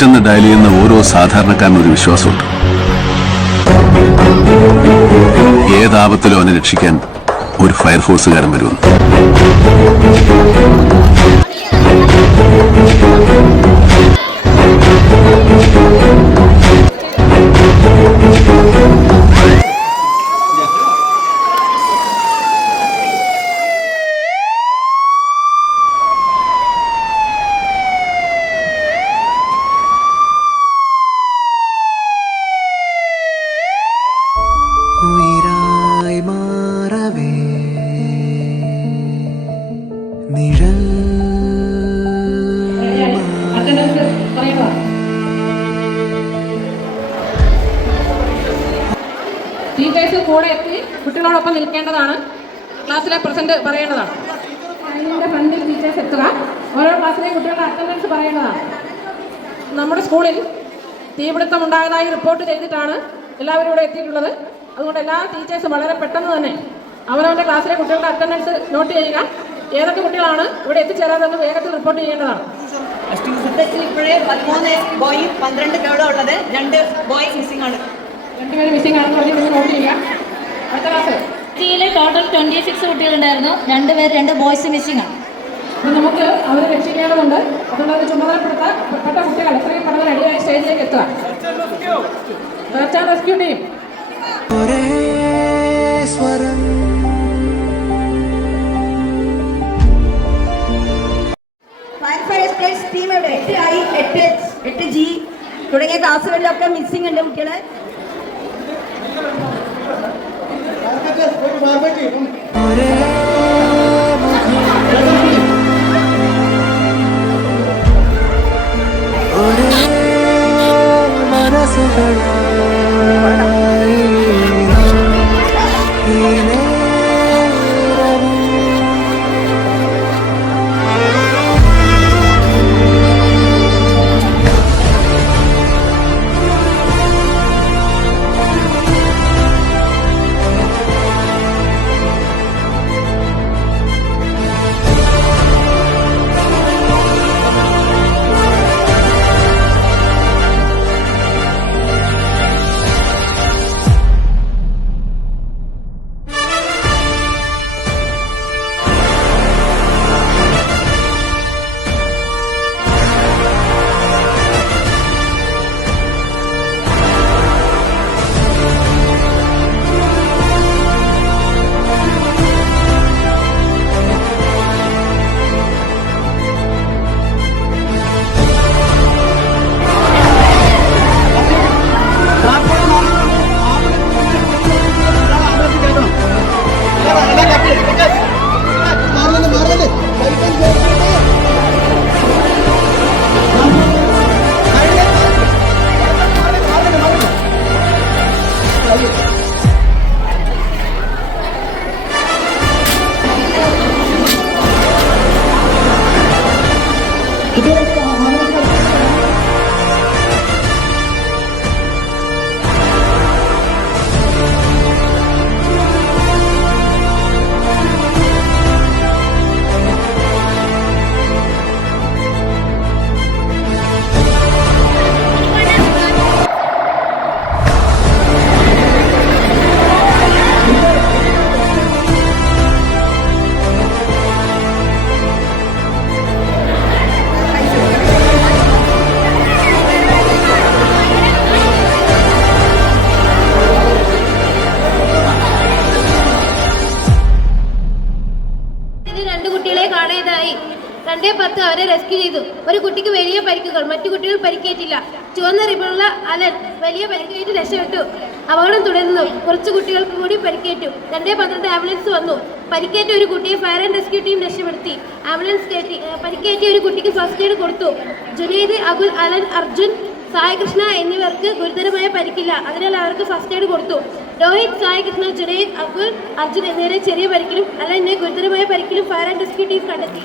പെട്ടെന്ന് ഡയൽ ചെയ്യുന്ന ഓരോ സാധാരണക്കാരനും ഒരു വിശ്വാസമുണ്ട്. ഏതാപത്തിലും അവനെ രക്ഷിക്കാൻ ഒരു ഫയർഫോഴ്സുകാരൻ വരുമെന്ന്. ടീച്ചേഴ്സ് കൂടെ എത്തി കുട്ടികളോടൊപ്പം നിൽക്കേണ്ടതാണ്. ക്ലാസ്സിലെ പ്രസന്റ് പറയേണ്ടതാണ്. അതിൻ്റെ ഫ്രണ്ടിൽ ടീച്ചേഴ്സ് എത്തുക. ഓരോ ക്ലാസ്സിലെയും കുട്ടികളുടെ അറ്റൻഡൻസ് പറയേണ്ടതാണ്. നമ്മുടെ സ്കൂളിൽ തീപിടുത്തം ഉണ്ടായതായി റിപ്പോർട്ട് ചെയ്തിട്ടാണ് എല്ലാവരും ഇവിടെ എത്തിയിട്ടുള്ളത്. അതുകൊണ്ട് എല്ലാ ടീച്ചേഴ്സും വളരെ പെട്ടെന്ന് തന്നെ അവരവൻ്റെ ക്ലാസ്സിലെ കുട്ടികളുടെ അറ്റൻഡൻസ് നോട്ട് ചെയ്യുക. ഏതൊക്കെ കുട്ടികളാണ് ഇവിടെ എത്തിച്ചേരാതെന്ന് വേഗത്തിൽ റിപ്പോർട്ട് ചെയ്യേണ്ടതാണ്. ഇപ്പോഴേ 13 ബോയും 12 ഗേളും ഉള്ളത്. 2 ബോയ്സ് മിസ്സിംഗ് ആണ്. 2 പേര് മിസ്സിംഗ് ആണെന്ന് നിങ്ങൾ നോട്ട് ചെയ്യുക. അടുത്ത ക്ലാസ് ടോട്ടൽ 26 കുട്ടികളുണ്ടായിരുന്നു. 2 പേര് 2 ബോയ്സ് മിസ്സിംഗ് ആണ്. അപ്പോൾ നമുക്ക് അവരെ രക്ഷിക്കേണ്ടതുണ്ട്. അതുകൊണ്ട് അത് ചുമതലപ്പെട്ട കുട്ടികൾ എത്രയും പെട്ടെന്ന് റെഡിയായ സ്റ്റേജിലേക്ക് എത്തുക. Search and rescue team team 8I, 8G തുടങ്ങിയ ക്ലാസ്സുകളിലൊക്കെ മിസ്സിംഗ് ഉണ്ട് കുട്ടികളെ. കാണാതായി. 2:10 അവരെ റെസ്ക്യൂ ചെയ്തു. ഒരു കുട്ടിക്ക് വലിയ പരിക്കുകൾ, മറ്റു കുട്ടികൾ പരിക്കേറ്റില്ല. ചുവന്ന റിബണുള്ള അലൻ വലിയ പരിക്കേറ്റ് രക്ഷപ്പെട്ടു. അപകടം തുടരുന്നു. കുറച്ച് കുട്ടികൾക്ക് കൂടി പരിക്കേറ്റു. 2:12 ആംബുലൻസ് വന്നു. പരിക്കേറ്റ ഒരു കുട്ടിയെ ഫയർ ആൻഡ് റെസ്ക്യൂ ടീം രക്ഷപ്പെടുത്തി. ആംബുലൻസ് കയറ്റി. പരിക്കേറ്റ ഒരു കുട്ടിക്ക് ഫസ്റ്റ് എയ്ഡ് കൊടുത്തു. ജുനൈദ്, അബുൽ, അലൻ, അർജുൻ, സായികൃഷ്ണ എന്നിവർക്ക് ഗുരുതരമായ പരിക്കില്ല. അതിനാൽ അവർക്ക് ഫസ്റ്റ് എയ്ഡ് കൊടുത്തു. രോഹിത്, സായികൃഷ്ണ, ജുനൈദ്, അബുൽ, അർജുൻ എന്നിവരെ ചെറിയ പരിക്കിലും അലനെ ഗുരുതരമായ പരിക്കിലും ഫയർ ആൻഡ് റെസ്ക്യൂ ടീം കണ്ടെത്തി.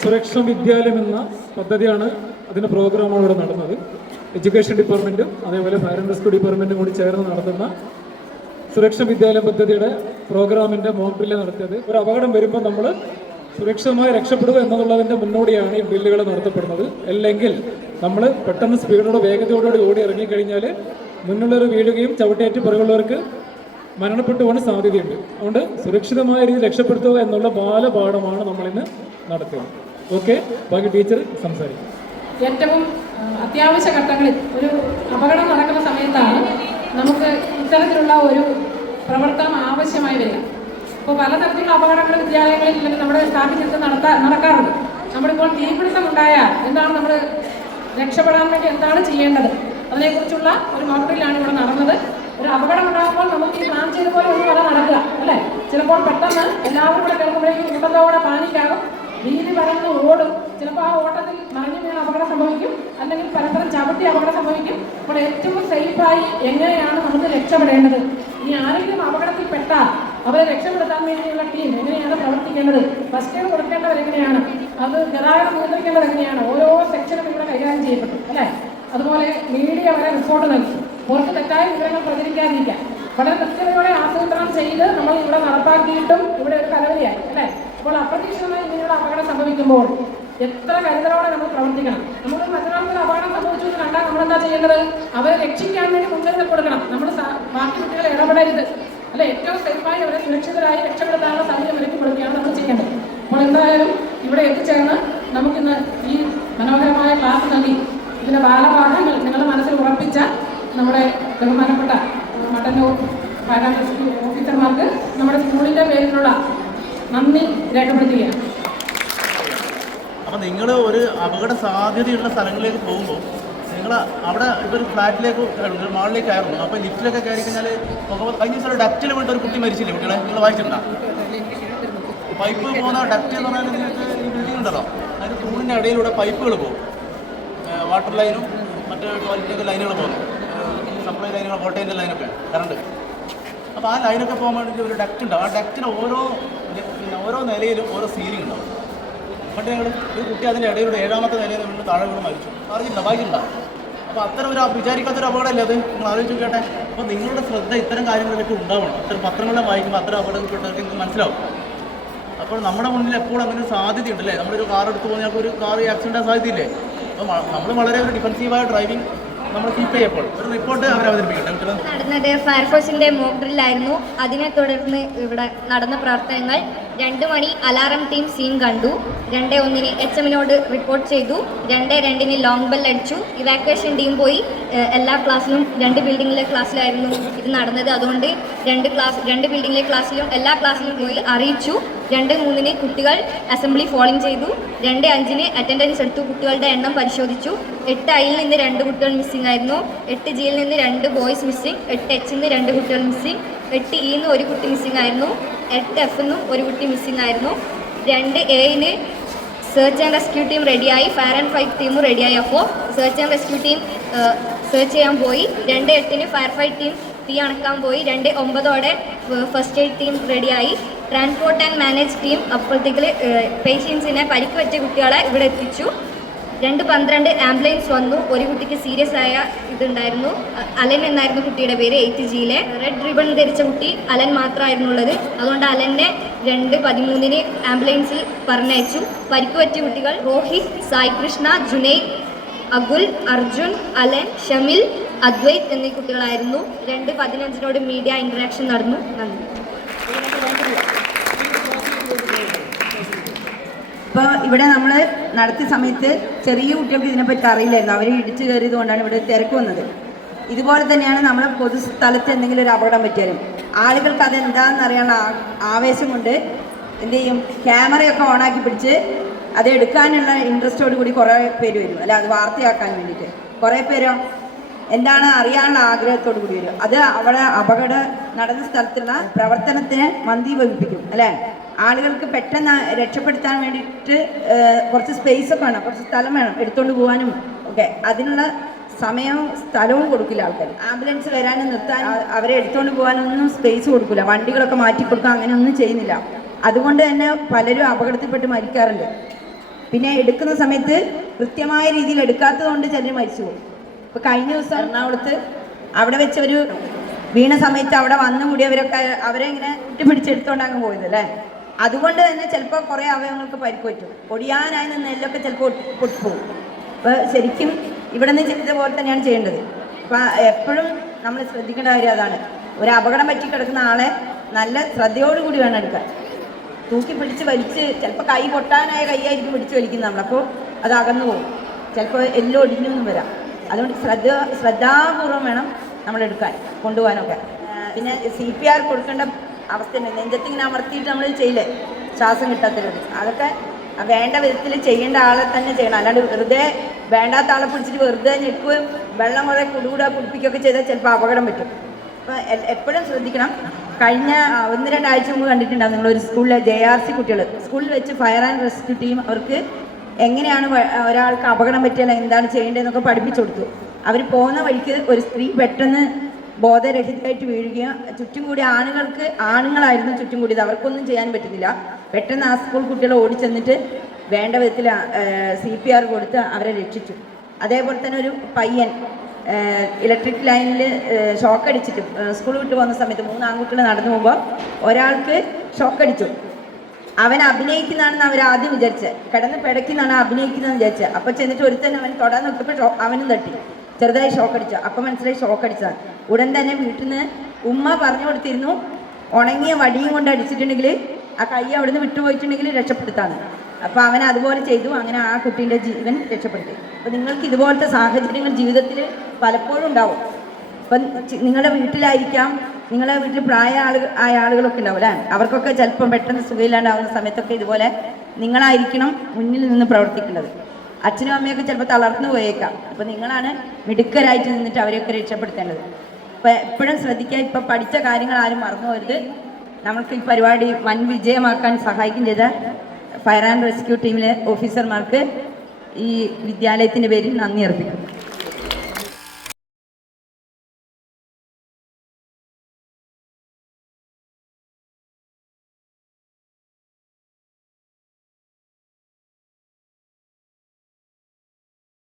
സുരക്ഷാ വിദ്യാലയം എന്ന പദ്ധതിയാണ് അതിൻ്റെ പ്രോഗ്രാമാണ് ഇവിടെ നടന്നത്. എഡ്യൂക്കേഷൻ ഡിപ്പാർട്ട്മെൻറ്റും അതേപോലെ ഫയർ ആൻഡ് റെസ്ക്യൂ ഡിപ്പാർട്ട്മെൻറ്റും കൂടി ചേർന്ന് നടത്തുന്ന സുരക്ഷാ വിദ്യാലയ പദ്ധതിയുടെ പ്രോഗ്രാമിൻ്റെ മോക്ക് ഡ്രില്ല് നടത്തിയത്. ഒരു അപകടം വരുമ്പോൾ നമ്മൾ സുരക്ഷിതമായി രക്ഷപ്പെടുക എന്നുള്ളതിൻ്റെ മുന്നോടിയാണ് ഈ ഡ്രില്ലുകൾ നടത്തപ്പെടുന്നത്. അല്ലെങ്കിൽ നമ്മൾ പെട്ടെന്ന് സ്പീഡോടെ വേഗതയോടുകൂടി ഓടി ഇറങ്ങിക്കഴിഞ്ഞാൽ മുന്നുള്ളവർ വീഴുകയും ചവിട്ടേറ്റ് പുറകുള്ളവർക്ക് മരണപ്പെട്ടു പോകാൻ സാധ്യതയുണ്ട്. അതുകൊണ്ട് സുരക്ഷിതമായ രീതിയിൽ രക്ഷപ്പെടുത്തുക എന്നുള്ള ബാലപാഠമാണ് നമ്മളിന്ന് നടത്തിയത്. ഓക്കെ, ബാക്കി ടീച്ചർ സംസാരിക്കും. ഏറ്റവും അത്യാവശ്യ ഘട്ടങ്ങളിൽ ഒരു അപകടം നടക്കുന്ന സമയത്താണ് നമുക്ക് ഇത്തരത്തിലുള്ള ഒരു പ്രവർത്തനം ആവശ്യമായി വരിക. ഇപ്പോൾ പലതരത്തിലുള്ള അപകടങ്ങൾ വിദ്യാലയങ്ങളിൽ അല്ലെങ്കിൽ നമ്മുടെ സ്ഥാപിച്ചിട്ട് നടക്കാറുണ്ട്. നമ്മളിപ്പോൾ തീപിടുത്തം ഉണ്ടായാൽ എന്താണ് നമ്മൾ രക്ഷപ്പെടാൻ വേണ്ടി എന്താണ് ചെയ്യേണ്ടത്, അതിനെക്കുറിച്ചുള്ള ഒരു മോഡലിലാണ് ഇവിടെ നടന്നത്. ഒരു അപകടം ഉണ്ടാകുമ്പോൾ നമുക്ക് ഈ പ്ലാൻ ചെയ്ത പോലെ ഒന്നും വരെ നടക്കുക അല്ലേ. ചിലപ്പോൾ പെട്ടെന്ന് എല്ലാവരും കൂടെ കേൾക്കുമ്പോഴേക്കും കൂട്ടത്തോടെ പാനിക്കാകും, വീതി പരന്ന് ഓടും. ചിലപ്പോൾ ആ ഓട്ടത്തിൽ മറിഞ്ഞു വീണ അപകടം സംഭവിക്കും, അല്ലെങ്കിൽ പരസ്പരം ചവിട്ടി അപകടം സംഭവിക്കും. അപ്പോൾ ഏറ്റവും സേഫായി എങ്ങനെയാണ് നമുക്ക് രക്ഷപ്പെടേണ്ടത്, ഇനി ആരെങ്കിലും അപകടത്തിൽ പെട്ടാൽ അവരെ രക്ഷപ്പെടുത്താൻ വേണ്ടിയുള്ള ടീം എങ്ങനെയാണ് പ്രവർത്തിക്കേണ്ടത്, ഫസ്റ്റ് എയ്ഡ് കൊടുക്കേണ്ടവർ എങ്ങനെയാണ്, അത് ഗതാഗതം നിയന്ത്രിക്കേണ്ടത് എങ്ങനെയാണ്, ഓരോ സെക്ഷനും ഇവിടെ കൈകാര്യം ചെയ്യപ്പെട്ടു അല്ലേ. അതുപോലെ മീഡിയ വരെ റിപ്പോർട്ട് നൽകി പുറത്ത് തെറ്റായ വിവരങ്ങൾ പ്രചരിക്കാതിരിക്കാൻ വളരെ കൃത്യതയോടെ ആസൂത്രണം ചെയ്ത് നമ്മൾ ഇവിടെ നടപ്പാക്കിയിട്ടും ഇവിടെ ഒരു കലവരിയായി അല്ലേ. അപ്പോൾ അപ്രതീക്ഷിതമായി ഇങ്ങനെയുള്ള അപകടം സംഭവിക്കുമ്പോൾ എത്ര കരുതലോടെ നമ്മൾ പ്രവർത്തിക്കണം. നമ്മൾ മറ്റൊരാൾക്ക് അപകടം സംഭവിച്ചു എന്ന് കണ്ടാൽ നമ്മളെന്താ ചെയ്യേണ്ടത്, അവരെ രക്ഷിക്കാൻ വേണ്ടി മുൻകരുതൽ കൊടുക്കണം. നമ്മൾ ബാക്കി കുട്ടികളെ ഇടപെടരുത് അല്ലെ. ഏറ്റവും സേഫായി അവരെ സുരക്ഷിതരായി രക്ഷപ്പെടുത്താനുള്ള സാഹചര്യം ഒരുക്കി കൊടുക്കുകയാണ് നമ്മൾ ചെയ്യേണ്ടത്. അപ്പോൾ എന്തായാലും ഇവിടെ എത്തിച്ചേർന്ന് നമുക്കിന്ന് ഈ മനോഹരമായ ക്ലാസ് നൽകി ഇതിന്റെ ബാലപാഠങ്ങൾ നിങ്ങളുടെ മനസ്സിൽ ഉറപ്പിച്ച നമ്മുടെ ബഹുമാനപ്പെട്ട മട്ടന്നൂർ പാരാമെഡിക്കൽ ഓഫീസർമാർക്ക് നമ്മുടെ സ്കൂളിന്റെ പേരിലുള്ള നന്ദി രേഖപ്പെടുത്തുകയാണ്. അപ്പോൾ നിങ്ങൾ ഒരു അപകട സാധ്യതയുള്ള സ്ഥലങ്ങളിലേക്ക് പോകുമ്പോൾ നിങ്ങൾ അവിടെ ഇപ്പോൾ ഒരു ഫ്ലാറ്റിലേക്ക് മാളിലേക്ക് കയറുന്നു. അപ്പോൾ ലിഫ്റ്റിലൊക്കെ കയറി കഴിഞ്ഞാൽ കഴിഞ്ഞ ദിവസം ഒരു ഡക്റ്റിൽ വീണിട്ട് ഒരു കുട്ടി മരിച്ചില്ലേ കുട്ടികളെ, നിങ്ങൾ വായിച്ചിട്ടുണ്ടോ? പൈപ്പ് പോകുന്ന ഡക്റ്റ് എന്ന് പറഞ്ഞാൽ നിങ്ങൾക്ക് ഈ ബിൽഡിംഗ് ഉണ്ടല്ലോ, അതിന് തൂണിൻ്റെ ഇടയിലൂടെ പൈപ്പുകൾ പോകും. വാട്ടർ ലൈനും മറ്റ് ടോയ്ലറ്റിൻ്റെ ലൈനുകൾ പോകുന്നു, സപ്ലൈ ലൈനുകൾ, വോൾട്ടേജിൻ്റെ ലൈനൊക്കെ കറണ്ട്. അപ്പോൾ ആ ലൈനൊക്കെ പോകാൻ വേണ്ടിയിട്ട് ഒരു ഡക്റ്റ് ഉണ്ടാവും. ആ ഡക്റ്റിന് ഓരോ നിലയിലും ഓരോ സീലിംഗ് ഉണ്ടാവും. പണ്ട് ഞങ്ങൾ ഒരു കുട്ടി അതിൻ്റെ ഇടയിലൂടെ 7ാമത്തെ നിലയിൽ നിന്ന് താഴെ വീണ് മരിച്ചു. അറിയില്ല, ബാക്കിയുണ്ടാവും. അപ്പോൾ അത്തരം ഒരു വിചാരിക്കാത്തൊരു അപകടമല്ലേ അത്, നിങ്ങൾ ആലോചിച്ച് നോക്കട്ടെ. അപ്പോൾ നിങ്ങളുടെ ശ്രദ്ധ ഇത്തരം കാര്യങ്ങളിലേക്ക് ഉണ്ടാവണം. അത്തരം പത്രങ്ങളെ വായിക്കുമ്പോൾ അത്തരം അപകടപ്പെട്ടവർക്ക് നിങ്ങൾക്ക് മനസ്സിലാവും. അപ്പോൾ നമ്മുടെ മുന്നിൽ എപ്പോഴും അങ്ങനെ ഒരു സാധ്യതയുണ്ടല്ലേ. നമ്മളൊരു കാർ എടുത്ത് പോകുന്ന ഞങ്ങൾക്ക് ഒരു കാർ ആക്സിഡൻ്റ് ആകാൻ സാധ്യതയില്ലേ. അപ്പോൾ നമ്മൾ വളരെ ഒരു ഡിഫൻസീവായ ഡ്രൈവിംഗ് നമ്മൾ കീപ്പ് ചെയ്യപ്പോൾ ഒരു റിപ്പോർട്ട് അവർ അവതരിപ്പിക്കട്ടെ. നടന്നത് ഫയർഫോഴ്സിന്റെ മോക്ക് ഡ്രില്ലായിരുന്നു. അതിനെ തുടർന്ന് ഇവിടെ നടന്ന പ്രവർത്തനങ്ങൾ 2 മണി അലാറം ടീം സീൻ കണ്ടു, 2:01 HM-നോട് റിപ്പോർട്ട് ചെയ്തു, 2:02 ലോങ് ബെൽ അടിച്ചു. ഇവാക്വേഷൻ ടീം പോയി എല്ലാ ക്ലാസ്സിലും 2 ബിൽഡിങ്ങിലെ ക്ലാസ്സിലായിരുന്നു ഇത് നടന്നത്. അതുകൊണ്ട് 2 ബിൽഡിങ്ങിലെ ക്ലാസ്സിലും എല്ലാ ക്ലാസ്സിലും പോയി അറിയിച്ചു. 2:03 കുട്ടികൾ അസംബ്ലി ഫോളിംഗ് ചെയ്തു, 2:05 അറ്റൻഡൻസ് എടുത്തു, കുട്ടികളുടെ എണ്ണം പരിശോധിച്ചു. 8I നിന്ന് 2 കുട്ടികൾ മിസ്സിംഗ് ആയിരുന്നു, 8G നിന്ന് 2 ബോയ്സ് മിസ്സിംഗ്, 8H നിന്ന് 2 കുട്ടികൾ മിസ്സിംഗ്, 8E നിന്ന് 1 കുട്ടി മിസ്സിംഗ് ആയിരുന്നു, 8F നിന്നും 1 കുട്ടി മിസ്സിംഗ് ആയിരുന്നു. 2A search and rescue team റെഡിയായി, ഫയർ ആൻഡ് ഫൈറ്റ് ടീമും റെഡിയായി. അപ്പോൾ search and rescue team search ചെയ്യാൻ പോയി. 2:08 ഫയർ ഫൈറ്റ് ടീം തീ അണക്കാൻ പോയി. 2:09 ഫസ്റ്റ് എയ്ഡ് ടീം റെഡിയായി. ട്രാൻസ്പോർട്ട് ആൻഡ് മാനേജ് ടീം അപ്പോഴത്തേക്ക് പേഷ്യൻസിനെ പരിക്ക് പറ്റിയ കുട്ടികളെ ഇവിടെ എത്തിച്ചു. 2:12 ആംബുലൻസ് വന്നു. 1 കുട്ടിക്ക് സീരിയസ് ആയ ഇതുണ്ടായിരുന്നു. അലൻ എന്നായിരുന്നു കുട്ടിയുടെ പേര്. 8G-യിലെ റെഡ് റിബൺ ധരിച്ച കുട്ടി അലൻ മാത്രമായിരുന്നു ഉള്ളത്. അതുകൊണ്ട് അലനെ 2:13 ആംബുലൻസിൽ പറഞ്ഞയച്ചു. പരിക്ക് പറ്റിയ കുട്ടികൾ രോഹിത്, സായി കൃഷ്ണ, ജുനൈ, അകുൽ, അർജുൻ, അലൻ, ഷമിൽ, അദ്വൈത് എന്നീ കുട്ടികളായിരുന്നു. 2:15 മീഡിയ ഇന്ററാക്ഷൻ നടന്നു. നന്ദി. ഇപ്പോൾ ഇവിടെ നമ്മൾ നടത്തിയ സമയത്ത് ചെറിയ കുട്ടികൾക്ക് ഇതിനെപ്പറ്റി അറിയില്ലായിരുന്നു. അവർ ഇടിച്ചു കയറിയത് കൊണ്ടാണ് ഇവിടെ തിരക്ക് വന്നത്. ഇതുപോലെ തന്നെയാണ് നമ്മൾ പൊതുസ്ഥലത്ത് എന്തെങ്കിലും ഒരു അപകടം പറ്റിയാലും ആളുകൾക്ക് അതെന്താണെന്ന് അറിയാനുള്ള ആവേശം കൊണ്ട് എന്ത് ചെയ്യും, ക്യാമറയൊക്കെ ഓണാക്കി പിടിച്ച് അത് എടുക്കാനുള്ള ഇൻട്രസ്റ്റോട് കൂടി കുറേ പേര് വരും. അല്ല, അത് വാർത്തയാക്കാൻ വേണ്ടിയിട്ട് കുറേ പേരോ എന്താണ് അറിയാനുള്ള ആഗ്രഹത്തോടു കൂടി വരും. അത് അവിടെ അപകടം നടന്ന സ്ഥലത്തുള്ള പ്രവർത്തനത്തിന് മന്ദീഭവിപ്പിക്കും അല്ലേ. ആളുകൾക്ക് പെട്ടെന്ന് രക്ഷപ്പെടുത്താൻ വേണ്ടിയിട്ട് കുറച്ച് സ്പേസ് ഒക്കെ വേണം, കുറച്ച് സ്ഥലം വേണം എടുത്തുകൊണ്ട് പോകാനും ഒക്കെ. അതിനുള്ള സമയവും സ്ഥലവും കൊടുക്കില്ല ആൾക്കാർ. ആംബുലൻസ് വരാനും നിർത്താൻ അവരെ എടുത്തുകൊണ്ട് പോകാനൊന്നും സ്പേസ് കൊടുക്കില്ല. വണ്ടികളൊക്കെ മാറ്റി കൊടുക്കുക, അങ്ങനെയൊന്നും ചെയ്യുന്നില്ല. അതുകൊണ്ട് തന്നെ പലരും അപകടത്തിൽപ്പെട്ട് മരിക്കാറുണ്ട്. പിന്നെ എടുക്കുന്ന സമയത്ത് കൃത്യമായ രീതിയിൽ എടുക്കാത്തത് കൊണ്ട് ചിലർ മരിച്ചു പോകും. ഇപ്പോൾ കഴിഞ്ഞ ദിവസം എറണാകുളത്ത് അവിടെ വെച്ചൊരു വീണ സമയത്ത് അവിടെ വന്നു കൂടിയവരൊക്കെ അവരെ ഇങ്ങനെ പിടിച്ചെടുത്തോണ്ടാകും പോയത് അല്ലേ. അതുകൊണ്ട് തന്നെ ചിലപ്പോൾ കുറേ അവയവങ്ങൾക്ക് പരിക്ക് പറ്റും. പൊടിയാനായി നിന്ന് നെല്ലൊക്കെ ചിലപ്പോൾ പൊട്ടിപ്പോകും. അപ്പോൾ ശരിക്കും ഇവിടെ നിന്ന് ചെയ്ത പോലെ തന്നെയാണ് ചെയ്യേണ്ടത്. അപ്പോൾ എപ്പോഴും നമ്മൾ ശ്രദ്ധിക്കേണ്ട കാര്യം അതാണ്. ഒരു അപകടം പറ്റി കിടക്കുന്ന ആളെ നല്ല ശ്രദ്ധയോടുകൂടി വേണം എടുക്കാൻ. തൂക്കി പിടിച്ച് വലിച്ച് ചിലപ്പോൾ കൈ പൊട്ടാനായ കൈയായിരിക്കും പിടിച്ച് വലിക്കുന്നത് നമ്മൾ. അപ്പോൾ അത് അകന്നു പോകും, ചിലപ്പോൾ എല്ലാം ഒടിഞ്ഞൊന്നും വരാം. അതുകൊണ്ട് ശ്രദ്ധാപൂർവം വേണം നമ്മൾ എടുക്കാൻ കൊണ്ടുപോകാനൊക്കെ. പിന്നെ CPR കൊടുക്കേണ്ട അവസ്ഥയുണ്ട്. നെഞ്ചത്തിങ്ങനെ അമർത്തിയിട്ട് നമ്മൾ ചെയ്യില്ലേ ശ്വാസം കിട്ടാത്തവരോട്, അതൊക്കെ വേണ്ട വിധത്തിൽ ചെയ്യേണ്ട ആളെ തന്നെ ചെയ്യണം. അല്ലാണ്ട് വെറുതെ വേണ്ടാത്ത ആളെ പിടിച്ചിട്ട് വെറുതെ ഞെക്കുകയും വെള്ളം കുറേ കുടുകൂടുക കുടിപ്പിക്കുകയൊക്കെ ചെയ്താൽ ചിലപ്പോൾ അപകടം പറ്റും. അപ്പോൾ എപ്പോഴും ശ്രദ്ധിക്കണം. കഴിഞ്ഞ 1-2 ആഴ്ച മുമ്പ് കണ്ടിട്ടുണ്ടാകും നിങ്ങളൊരു സ്കൂളിലെ JRC കുട്ടികൾ സ്കൂളിൽ വെച്ച് ഫയർ ആൻഡ് റെസ്ക്യൂ ടീം അവർക്ക് എങ്ങനെയാണ് ഒരാൾക്ക് അപകടം പറ്റിയാൽ എന്താണ് ചെയ്യേണ്ടതെന്നൊക്കെ പഠിപ്പിച്ചു കൊടുത്തു. അവർ പോകുന്ന വഴിക്ക് ഒരു സ്ത്രീ പെട്ടെന്ന് ബോധരഹിതമായിട്ട് വീഴുകയും ചുറ്റും കൂടി ആണുങ്ങളായിരുന്നു ചുറ്റും കൂടിയത്. അവർക്കൊന്നും ചെയ്യാൻ പറ്റുന്നില്ല. പെട്ടെന്ന് ആ സ്കൂൾ കുട്ടികൾ ഓടിച്ചെന്നിട്ട് വേണ്ട വിധത്തിൽ CPR കൊടുത്ത് അവരെ രക്ഷിച്ചു. അതേപോലെ തന്നെ ഒരു പയ്യൻ ഇലക്ട്രിക് ലൈനിൽ ഷോക്ക് അടിച്ചിട്ട് സ്കൂൾ വിട്ട് പോകുന്ന സമയത്ത് 3 ആൺകുട്ടികൾ നടന്നു പോകുമ്പോൾ ഒരാൾക്ക് ഷോക്ക് അടിച്ചു. അവൻ അഭിനയിക്കുന്നതാണെന്ന് അവർ ആദ്യം വിചാരിച്ചത്, കിടന്ന് പിടയ്ക്കുന്നതാണ് അഭിനയിക്കുന്നതെന്ന് വിചാരിച്ചത്. അപ്പോൾ ചെന്നിട്ട് ഒരുത്തൻ അവൻ തൊടാൻ നോക്കിയപ്പോൾ അവനും തട്ടി, ചെറുതായി ഷോക്ക് അടിച്ചു. അപ്പം മനസ്സിലായി ഷോക്ക് അടിച്ചതാണ്. ഉടൻ തന്നെ വീട്ടിൽ നിന്ന് ഉമ്മ പറഞ്ഞു കൊടുത്തിരുന്നു, ഉണങ്ങിയ വടിയും കൊണ്ട് അടിച്ചിട്ടുണ്ടെങ്കിൽ ആ കൈ അവിടെ നിന്ന് വിട്ടുപോയിട്ടുണ്ടെങ്കിൽ രക്ഷപ്പെടുത്താണ്. അപ്പോൾ അവൻ അതുപോലെ ചെയ്തു. അങ്ങനെ ആ കുട്ടീൻ്റെ ജീവൻ രക്ഷപ്പെടുത്തി. അപ്പോൾ നിങ്ങൾക്ക് ഇതുപോലത്തെ സാഹചര്യങ്ങൾ ജീവിതത്തിൽ പലപ്പോഴും ഉണ്ടാവും. ഇപ്പം നിങ്ങളുടെ വീട്ടിലായിരിക്കാം, നിങ്ങളുടെ വീട്ടിൽ ആയ ആളുകളൊക്കെ ഉണ്ടാവും അല്ലേ, അവർക്കൊക്കെ ചിലപ്പം പെട്ടെന്ന് സുഖമില്ലാണ്ടാവുന്ന സമയത്തൊക്കെ ഇതുപോലെ നിങ്ങളായിരിക്കണം മുന്നിൽ നിന്ന് പ്രവർത്തിക്കേണ്ടത്. അച്ഛനും അമ്മയൊക്കെ ചിലപ്പോൾ തളർന്നു പോയേക്കാം. അപ്പോൾ നിങ്ങളാണ് മിടുക്കരായിട്ട് നിന്നിട്ട് അവരെയൊക്കെ രക്ഷപ്പെടുത്തേണ്ടത്. അപ്പോൾ എപ്പോഴും ശ്രദ്ധിക്കുക, ഇപ്പോൾ പഠിച്ച കാര്യങ്ങൾ ആരും മറന്നു പോകരുത്. നമുക്ക് ഈ പരിപാടി വൻ വിജയമാക്കാൻ സഹായിക്കും ചെയ്ത ഫയർ ആൻഡ് റെസ്ക്യൂ ടീമിലെ ഓഫീസർമാർക്ക് ഈ വിദ്യാലയത്തിൻ്റെ പേരിൽ നന്ദി അർപ്പിക്കും.